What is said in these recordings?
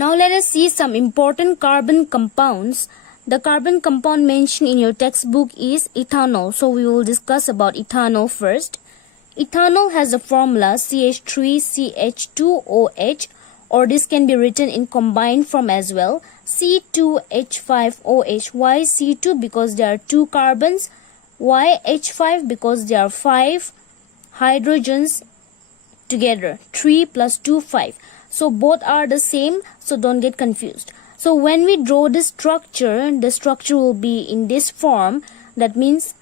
Now let us see some important carbon compounds. The carbon compound mentioned in your textbook is ethanol. So we will discuss about ethanol first. Ethanol has the formula CH3CH2OH, or this can be written in combined form as well, C2H5OH. Why C2? Because there are 2 carbons. Why H5? Because there are 5 hydrogens together. 3 plus 2, 5. So both are the same, so don't get confused. So when we draw the structure will be in this form. That means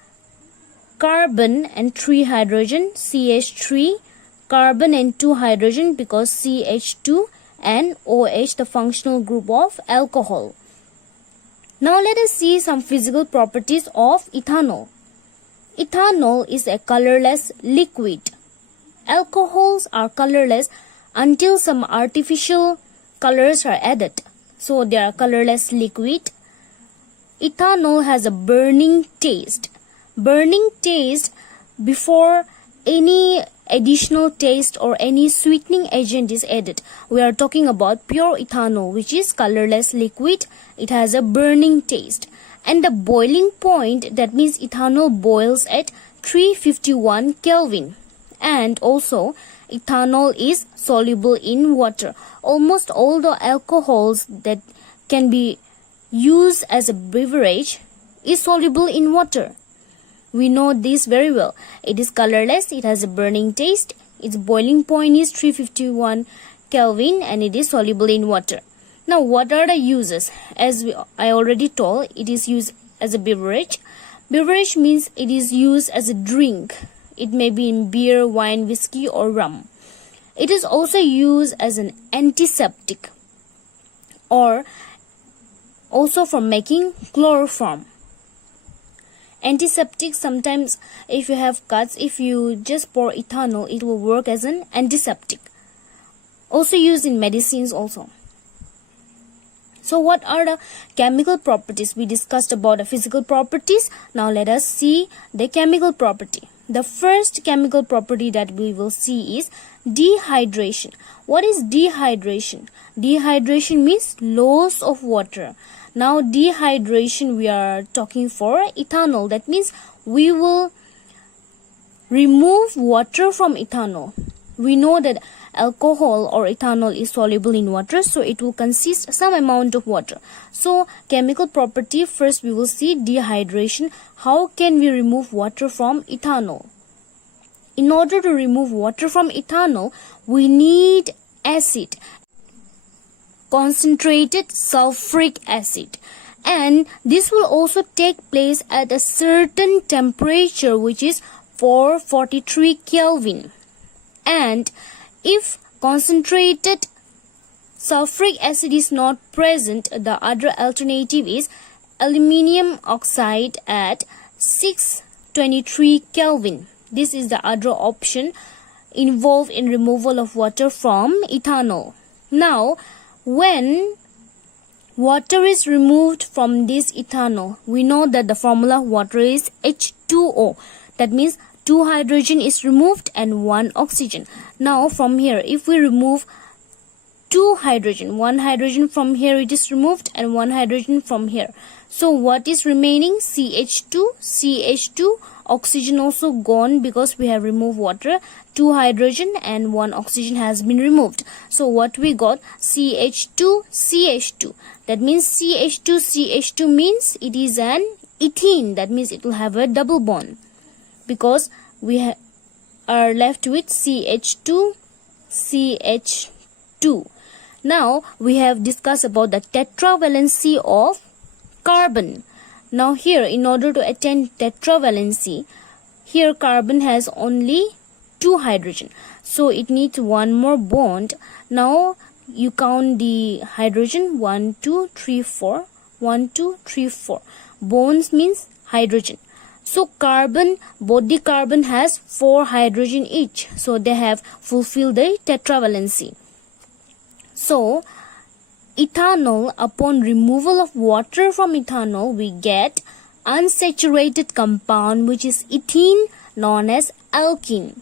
carbon and 3 hydrogen, CH3, carbon and 2 hydrogen, because CH2, and OH, the functional group of alcohol. Now let us see some physical properties of ethanol. Ethanol is a colorless liquid. Alcohols are colorless until some artificial colors are added. So they are colorless liquid. Ethanol has a burning taste. Burning taste before any additional taste or any sweetening agent is added. We are talking about pure ethanol, which is colorless liquid. It has a burning taste. And the boiling point, that means ethanol boils at 351 Kelvin. And also ethanol is soluble in water. Almost all the alcohols that can be used as a beverage is soluble in water. We know this very well. It is colorless, it has a burning taste, its boiling point is 351 Kelvin, and it is soluble in water. Now what are the uses? As I already told, it is used as a beverage. Beverage means it is used as a drink. It may be in beer, wine, whiskey or rum. It is also used as an antiseptic, or also for making chloroform. Antiseptic, sometimes if you have cuts, if you just pour ethanol, it will work as an antiseptic. Also used in medicines also. So what are the chemical properties? We discussed about the physical properties. Now let us see the chemical property. The first chemical property that we will see is dehydration. What is dehydration? Dehydration means loss of water. Now dehydration, we are talking for ethanol. That means we will remove water from ethanol. We know that alcohol or ethanol is soluble in water, so it will consist some amount of water. So chemical property, first we will see dehydration. How can we remove water from ethanol? In order to remove water from ethanol, we need acid, concentrated sulfuric acid, and this will also take place at a certain temperature, which is 443 Kelvin. And if concentrated sulfuric acid is not present, the other alternative is aluminium oxide at 623 Kelvin. This is the other option involved in removal of water from ethanol. Now when water is removed from this ethanol, we know that the formula of water is H2O. That means 2 hydrogen is removed and 1 oxygen. Now from here, if we remove 2 hydrogen, 1 hydrogen from here it is removed and 1 hydrogen from here. So what is remaining? CH2, oxygen also gone because we have removed water. 2 hydrogen and 1 oxygen has been removed. So what we got? CH2. That means CH2 means it is an ethene. That means it will have a double bond, because we are left with CH2. Now we have discussed about the tetravalency of carbon. Now here, in order to attain tetravalency, here carbon has only 2 hydrogen, so it needs 1 more bond. Now you count the hydrogen, 1 2 3 4, 1 2 3 4. Bonds means hydrogen. So carbon, both the carbon has 4 hydrogen each, so they have fulfilled the tetravalency. So ethanol, upon removal of water from ethanol, we get unsaturated compound, which is ethene, known as alkene.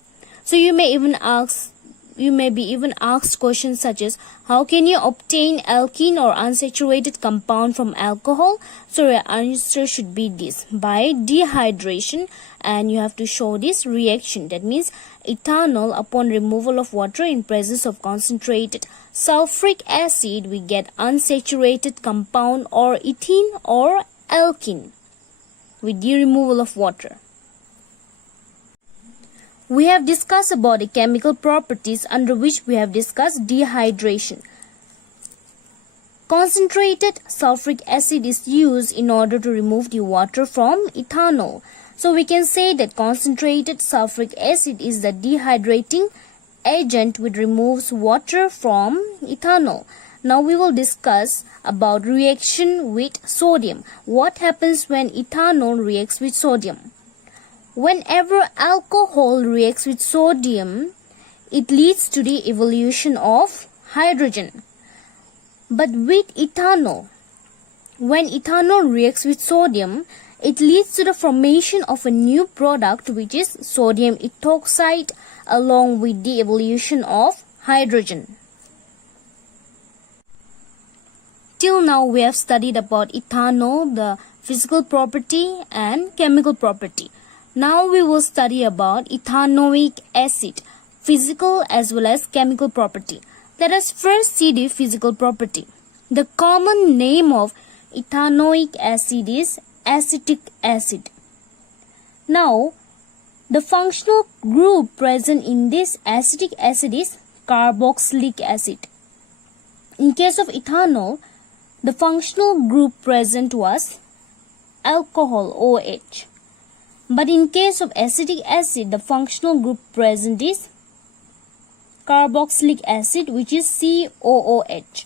So you may even ask you may be even asked questions such as, how can you obtain alkene or unsaturated compound from alcohol? So your answer should be this, by dehydration, and you have to show this reaction. That means ethanol upon removal of water in presence of concentrated sulfuric acid, we get unsaturated compound or ethene or alkene with the removal of water. We have discussed about the chemical properties, under which we have discussed dehydration. Concentrated sulfuric acid is used in order to remove the water from ethanol. So we can say that concentrated sulfuric acid is the dehydrating agent which removes water from ethanol. Now we will discuss about reaction with sodium. What happens when ethanol reacts with sodium? Whenever alcohol reacts with sodium, it leads to the evolution of hydrogen. But with ethanol, when ethanol reacts with sodium, it leads to the formation of a new product, which is sodium ethoxide, along with the evolution of hydrogen. Till now we have studied about ethanol, the physical property and chemical property. Now we will study about ethanoic acid, physical as well as chemical property. Let us first see the physical property. The common name of ethanoic acid is acetic acid. Now, the functional group present in this acetic acid is carboxylic acid. In case of ethanol, the functional group present was alcohol, OH. But in case of acetic acid, the functional group present is carboxylic acid, which is COOH.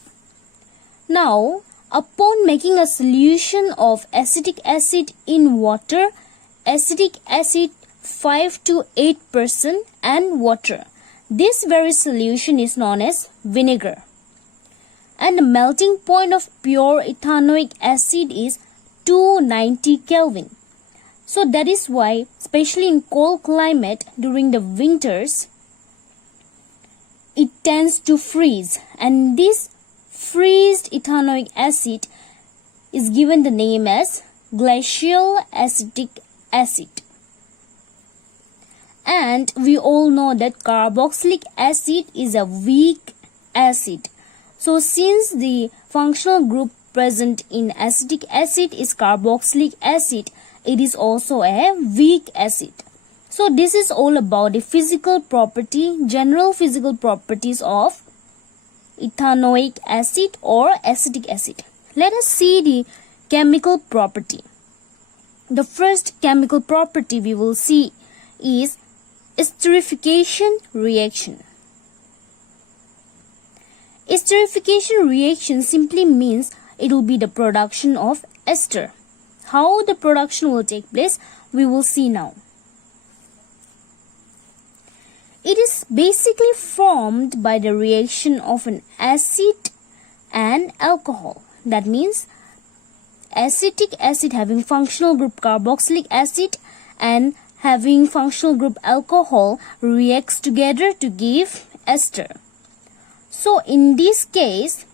Now, upon making a solution of acetic acid in water, acetic acid 5 to 8% and water, this very solution is known as vinegar. And the melting point of pure ethanoic acid is 290 Kelvin. So that is why, especially in cold climate during the winters, it tends to freeze, and this freezed ethanoic acid is given the name as glacial acetic acid. And we all know that carboxylic acid is a weak acid. So since the functional group present in acetic acid is carboxylic acid, it is also a weak acid. So this is all about the physical property, general physical properties of ethanoic acid or acetic acid. Let us see the chemical property. The first chemical property we will see is esterification reaction. Esterification reaction simply means it will be the production of ester. How the production will take place, we will see now. It is basically formed by the reaction of an acid and alcohol. That means acetic acid having functional group carboxylic acid and having functional group alcohol reacts together to give ester. So in this case,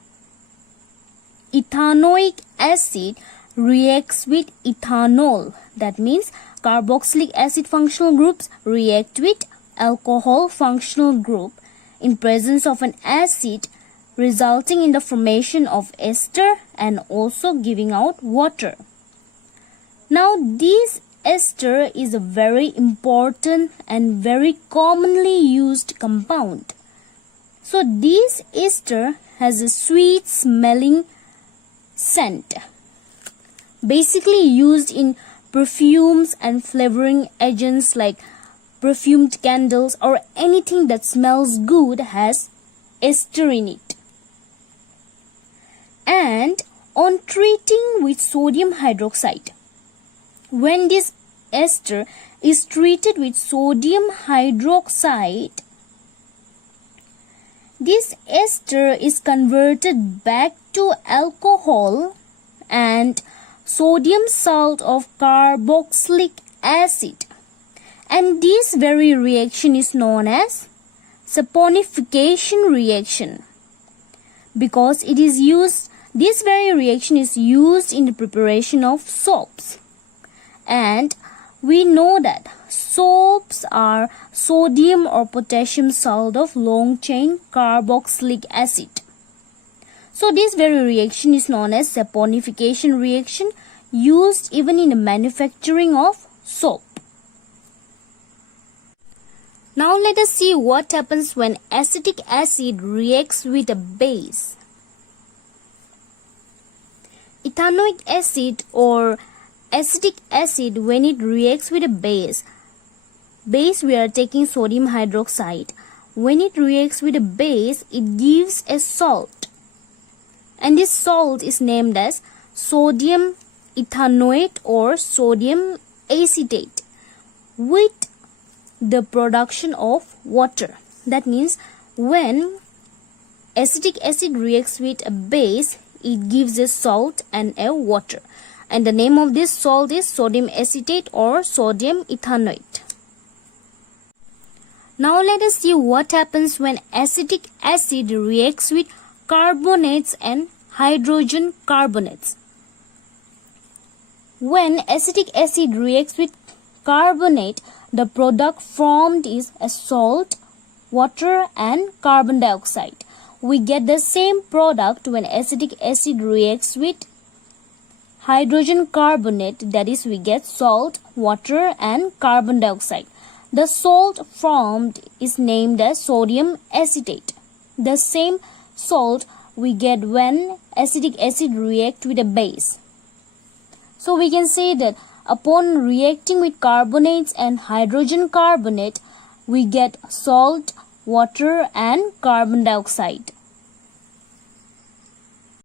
ethanoic acid reacts with ethanol. That means carboxylic acid functional groups react with alcohol functional group in presence of an acid, resulting in the formation of ester and also giving out water. Now this ester is a very important and very commonly used compound. So this ester has a sweet smelling scent, basically used in perfumes and flavoring agents like perfumed candles, or anything that smells good has ester in it. And on treating with sodium hydroxide, when this ester is treated with sodium hydroxide, this ester is converted back to alcohol and sodium salt of carboxylic acid, and this very reaction is known as saponification reaction, because it is used, this very reaction is used in the preparation of soaps. And we know that soaps are sodium or potassium salt of long chain carboxylic acid. So this very reaction is known as saponification reaction, used even in the manufacturing of soap. Now let us see what happens when acetic acid reacts with a base. Ethanoic acid or acetic acid, when it reacts with a base we are taking sodium hydroxide. When it reacts with a base, it gives a salt. And this salt is named as sodium ethanoate or sodium acetate with the production of water. That means when acetic acid reacts with a base, it gives a salt and a water. And the name of this salt is sodium acetate or sodium ethanoate. Now let us see what happens when acetic acid reacts with carbonates and hydrogen carbonates. When acetic acid reacts with carbonate, the product formed is a salt, water and carbon dioxide. We get the same product when acetic acid reacts with hydrogen carbonate, that is, we get salt, water and carbon dioxide. The salt formed is named as sodium acetate. The same salt we get when acetic acid reacts with a base. So we can say that upon reacting with carbonates and hydrogen carbonate, we get salt, water and carbon dioxide.